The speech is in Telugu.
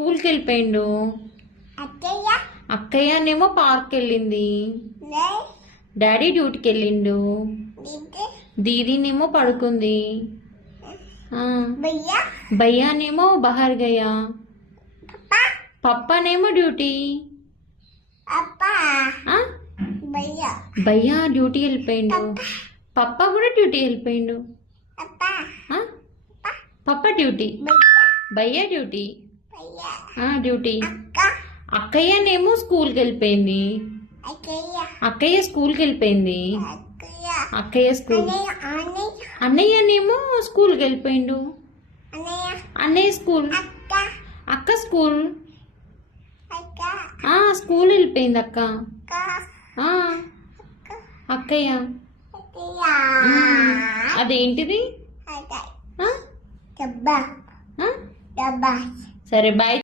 స్కూల్కి వెళ్ళిపోయిండు. అక్కయ్యనేమో పార్క్ వెళ్ళింది. డాడీ డ్యూటీకి వెళ్ళిండు. దీదీనేమో పడుకుంది. భయ్యానేమో బహార్ గయా. పప్పానేమో డ్యూటీ. భయ్యా డ్యూటీ వెళ్ళిపోయిండు. పప్ప కూడా డ్యూటీ వెళ్ళిపోయిండు. పప్ప డ్యూటీ, భయ్యా డ్యూటీ. డ్యూటీ. అక్కయ్యనేమో స్కూల్కి వెళ్ళిపోయింది. అక్కయ్య స్కూల్కి వెళ్ళిపోయింది. అక్కయ్య స్కూల్. అన్నయ్యనేమో స్కూల్కి వెళ్ళిపోయిండు. అన్నయ్య స్కూల్. అక్క స్కూల్. స్కూల్ వెళ్ళిపోయింది అక్క. అక్కయ్య. అదేంటిది? సరే బాయ్.